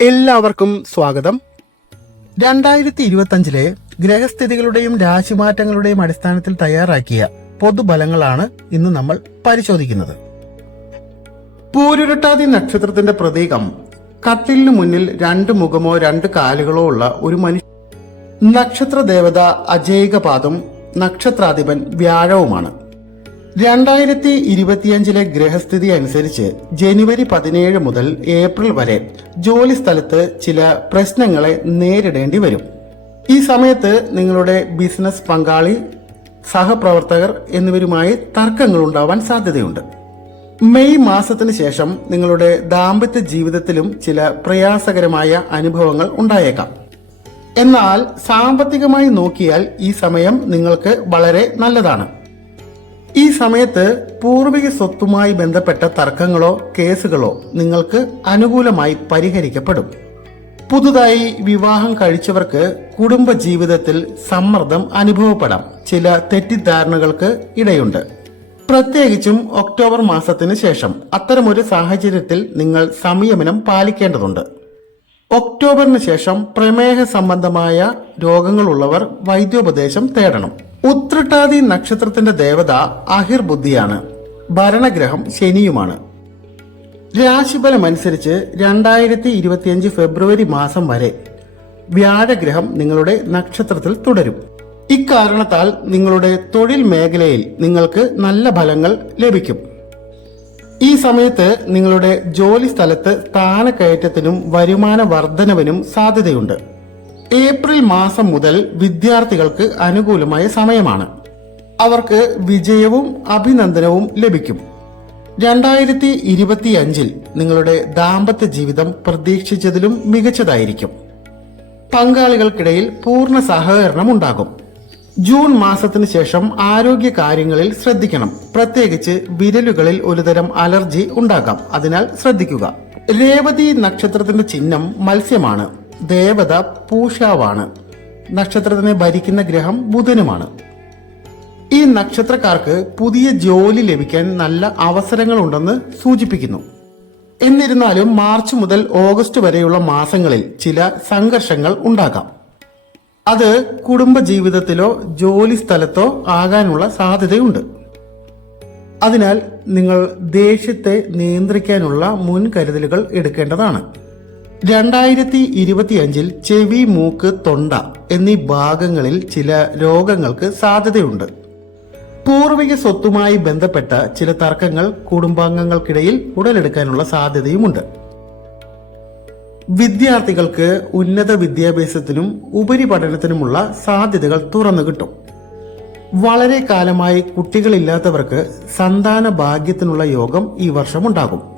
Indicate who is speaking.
Speaker 1: എല്ലാവർക്കും സ്വാഗതം. രണ്ടായിരത്തി ഇരുപത്തഞ്ചിലെ ഗ്രഹസ്ഥിതികളുടെയും രാശിമാറ്റങ്ങളുടെയും അടിസ്ഥാനത്തിൽ തയ്യാറാക്കിയ പൊതുബലങ്ങളാണ് ഇന്ന് നമ്മൾ പരിശോധിക്കുന്നത്. പൂരുരുട്ടാതി നക്ഷത്രത്തിന്റെ പ്രതീകം കട്ടിലിന് മുന്നിൽ രണ്ട് മുഖമോ രണ്ട് കാലുകളോ ഉള്ള ഒരു മനുഷ്യ നക്ഷത്ര ദേവത അജൈകപാദം നക്ഷത്രാധിപൻ വ്യാഴവുമാണ്. രണ്ടായിരത്തി ഇരുപത്തിയഞ്ചിലെ ഗ്രഹസ്ഥിതി അനുസരിച്ച് ജനുവരി പതിനേഴ് മുതൽ ഏപ്രിൽ വരെ ജോലി സ്ഥലത്ത് ചില പ്രശ്നങ്ങളെ നേരിടേണ്ടി വരും. ഈ സമയത്ത് നിങ്ങളുടെ ബിസിനസ് പങ്കാളി സഹപ്രവർത്തകർ എന്നിവരുമായി തർക്കങ്ങൾ ഉണ്ടാവാൻ സാധ്യതയുണ്ട്. മെയ് മാസത്തിന് ശേഷം നിങ്ങളുടെ ദാമ്പത്യ ജീവിതത്തിലും ചില പ്രയാസകരമായ അനുഭവങ്ങൾ ഉണ്ടായേക്കാം. എന്നാൽ സാമ്പത്തികമായി നോക്കിയാൽ ഈ സമയം നിങ്ങൾക്ക് വളരെ നല്ലതാണ്. ഈ സമയത്ത് പൂർവിക സ്വത്തുമായി ബന്ധപ്പെട്ട തർക്കങ്ങളോ കേസുകളോ നിങ്ങൾക്ക് അനുകൂലമായി പരിഹരിക്കപ്പെടും. പുതുതായി വിവാഹം കഴിച്ചവർക്ക് കുടുംബ ജീവിതത്തിൽ സമ്മർദ്ദം അനുഭവപ്പെടാം. ചില തെറ്റിദ്ധാരണകൾക്ക് ഇടയുണ്ട്. പ്രത്യേകിച്ചും ഒക്ടോബർ മാസത്തിന് ശേഷം അത്തരമൊരു സാഹചര്യത്തിൽ നിങ്ങൾ സംയമനം പാലിക്കേണ്ടതുണ്ട്. ഒക്ടോബറിന് ശേഷം പ്രമേഹ സംബന്ധമായ രോഗങ്ങളുള്ളവർ വൈദ്യോപദേശം തേടണം. ഉത്രട്ടാതി നക്ഷത്രത്തിന്റെ ദേവത അഹിർ ബുദ്ധിയാണ്. ഭരണഗ്രഹം ശനിയുമാണ്. രാശിഫലം അനുസരിച്ച് രണ്ടായിരത്തി ഇരുപത്തിയഞ്ച് ഫെബ്രുവരി മാസം വരെ വ്യാഴഗ്രഹം നിങ്ങളുടെ നക്ഷത്രത്തിൽ തുടരും. ഇക്കാരണത്താൽ നിങ്ങളുടെ തൊഴിൽ മേഖലയിൽ നിങ്ങൾക്ക് നല്ല ഫലങ്ങൾ ലഭിക്കും. ഈ സമയത്ത് നിങ്ങളുടെ ജോലി സ്ഥലത്ത് സ്ഥാനക്കയറ്റത്തിനും വരുമാന വർധനവിനും സാധ്യതയുണ്ട്. ഏപ്രിൽ മാസം മുതൽ വിദ്യാർത്ഥികൾക്ക് അനുകൂലമായ സമയമാണ്. അവർക്ക് വിജയവും അഭിനന്ദനവും ലഭിക്കും. രണ്ടായിരത്തി ഇരുപത്തിയഞ്ചിൽ നിങ്ങളുടെ ദാമ്പത്യ ജീവിതം പ്രതീക്ഷിച്ചതിലും മികച്ചതായിരിക്കും. പങ്കാളികൾക്കിടയിൽ പൂർണ സഹകരണം ഉണ്ടാകും. ജൂൺ മാസത്തിന് ശേഷം ആരോഗ്യ കാര്യങ്ങളിൽ ശ്രദ്ധിക്കണം. പ്രത്യേകിച്ച് വിരലുകളിൽ ഒരുതരം അലർജി ഉണ്ടാകാം. അതിനാൽ ശ്രദ്ധിക്കുക. രേവതി നക്ഷത്രത്തിന്റെ ചിഹ്നം മത്സ്യമാണ്. ദേവത പൂഷാവാണ്. നക്ഷത്രത്തിനെ ഭരിക്കുന്ന ഗ്രഹം ബുധനുമാണ്. ഈ നക്ഷത്രക്കാർക്ക് പുതിയ ജോലി ലഭിക്കാൻ നല്ല അവസരങ്ങളുണ്ടെന്ന് സൂചിപ്പിക്കുന്നു. എന്നിരുന്നാലും മാർച്ച് മുതൽ ഓഗസ്റ്റ് വരെയുള്ള മാസങ്ങളിൽ ചില സംഘർഷങ്ങൾ ഉണ്ടാകാം. അത് കുടുംബ ജീവിതത്തിലോ ജോലി സ്ഥലത്തോ ആകാനുള്ള സാധ്യതയുണ്ട്. അതിനാൽ നിങ്ങൾ ദേഷ്യത്തെ നിയന്ത്രിക്കാനുള്ള മുൻകരുതലുകൾ എടുക്കേണ്ടതാണ്. രണ്ടായിരത്തി ഇരുപത്തിയഞ്ചിൽ ചെവി മൂക്ക് തൊണ്ട എന്നീ ഭാഗങ്ങളിൽ ചില രോഗങ്ങൾക്ക് സാധ്യതയുണ്ട്. പൂർവിക സ്വത്തുമായി ബന്ധപ്പെട്ട ചില തർക്കങ്ങൾ കുടുംബാംഗങ്ങൾക്കിടയിൽ ഉടലെടുക്കാനുള്ള സാധ്യതയുമുണ്ട്. വിദ്യാർത്ഥികൾക്ക് ഉന്നത വിദ്യാഭ്യാസത്തിനും ഉപരിപഠനത്തിനുമുള്ള സാധ്യതകൾ തുറന്നു കിട്ടും. വളരെ കാലമായി കുട്ടികളില്ലാത്തവർക്ക് സന്താന ഭാഗ്യത്തിനുള്ള യോഗം ഈ വർഷം ഉണ്ടാകും.